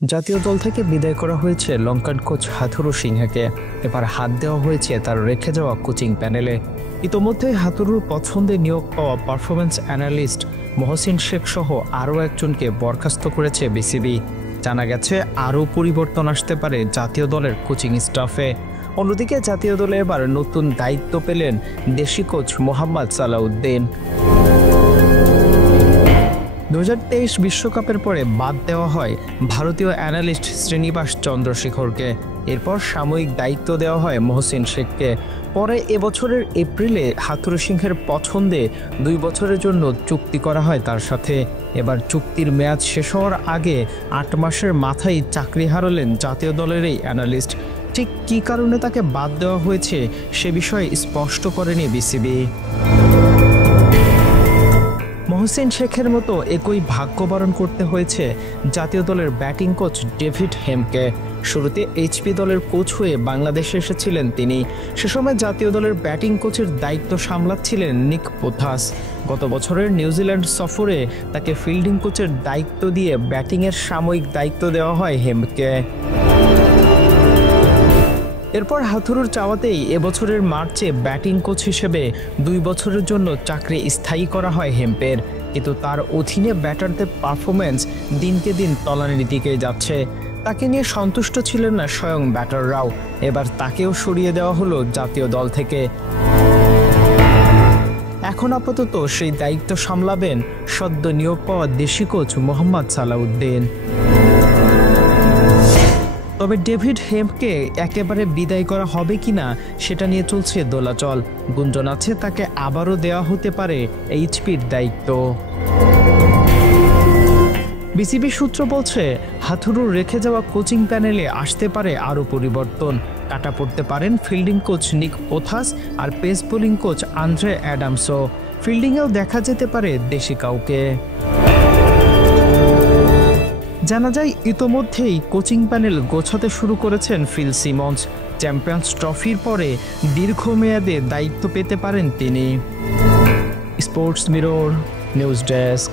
জাতীয় দল থেকে বিদায় করা হয়েছে লঙ্কান কোচ হাথুরু সিংহাকে। এবার হাত দেওয়া হয়েছে তার রেখে যাওয়া কোচিং প্যানেলে। ইতোমধ্যে হাথুরুর পছন্দে নিয়োগ পাওয়া পারফরমেন্স অ্যানালিস্ট মহসিন শেখ সহ আরও একজনকে বরখাস্ত করেছে বিসিবি। জানা গেছে আরও পরিবর্তন আসতে পারে জাতীয় দলের কোচিং স্টাফে। অন্যদিকে জাতীয় দলে এবার নতুন দায়িত্ব পেলেন দেশি কোচ মোহাম্মদ সালাউদ্দিন। 2023 বিশ্বকাপের পরে বাদ দেওয়া হয় ভারতীয় অ্যানালিস্ট শ্রীনিবাস চন্দ্রশেখরকে। এরপর সাময়িক দায়িত্ব দেওয়া হয় মহসিন শেখকে। পরে এবছরের এপ্রিলে হাথুরু সিংহের পছন্দে 2 বছরের জন্য চুক্তি করা হয় তার সাথে। এবার চুক্তির মেয়াদ শেষ হওয়ার আগে 8 মাসের মাথায় চাকরি হারালেন জাতীয় দলের এই অ্যানালিস্ট। ঠিক কী কারণে তাকে বাদ দেওয়া হয়েছে সে বিষয়ে স্পষ্ট করেনি বিসিবি। মহসিন শেখের মতো একই ভাগ্য বরণ করতে হয়েছে জাতীয় দলের ব্যাটিং কোচ ডেভিড হেমকে। শুরুতে এইচপি দলের কোচ হয়ে বাংলাদেশে এসেছিলেন তিনি। সে সময় জাতীয় দলের ব্যাটিং কোচের দায়িত্ব সামলাচ্ছিলেন নিক পোথাস। গত বছরের নিউজিল্যান্ড সফরে তাকে ফিল্ডিং কোচের দায়িত্ব দিয়ে ব্যাটিংয়ের সাময়িক দায়িত্ব দেওয়া হয় হেমকে। এরপর হাথুরুর চাওয়াতেই এবছরের মার্চে ব্যাটিং কোচ হিসেবে 2 বছরের জন্য চাকরি স্থায়ী করা হয় হেম্পের। কিন্তু তার অধীনে ব্যাটারদের পারফরমেন্স দিনকে দিন তলানির দিকে যাচ্ছে। তাকে নিয়ে সন্তুষ্ট ছিলেন না স্বয়ং ব্যাটাররাও। এবার তাকেও সরিয়ে দেওয়া হলো জাতীয় দল থেকে। এখন আপাতত সেই দায়িত্ব সামলাবেন সদ্য নিয়োগ পাওয়া দেশি কোচ মোহাম্মদ সালাউদ্দিন। তবে ডেভিড হেমকে একেবারে বিদায় করা হবে কিনা সেটা নিয়ে চলছে দোলাচল। গুঞ্জন আছে তাকে আবারও দেওয়া হতে পারে এইচপির দায়িত্ব। বিসিবি সূত্র বলছে হাথুরুর রেখে যাওয়া কোচিং প্যানেলে আসতে পারে আরও পরিবর্তন। কাটা পড়তে পারেন ফিল্ডিং কোচ নিক পোথাস আর পেস বোলিং কোচ আন্দ্রে অ্যাডামসও। ফিল্ডিংয়েও দেখা যেতে পারে দেশি কাউকে। জানা যায় ইতোমধ্যেই কোচিং প্যানেল গোছাতে শুরু করেছেন ফিল সিমন্স। চ্যাম্পিয়ন্স ট্রফির পরে দীর্ঘমেয়াদে দায়িত্ব পেতে পারেন তিনি। Sports mirror, news desk.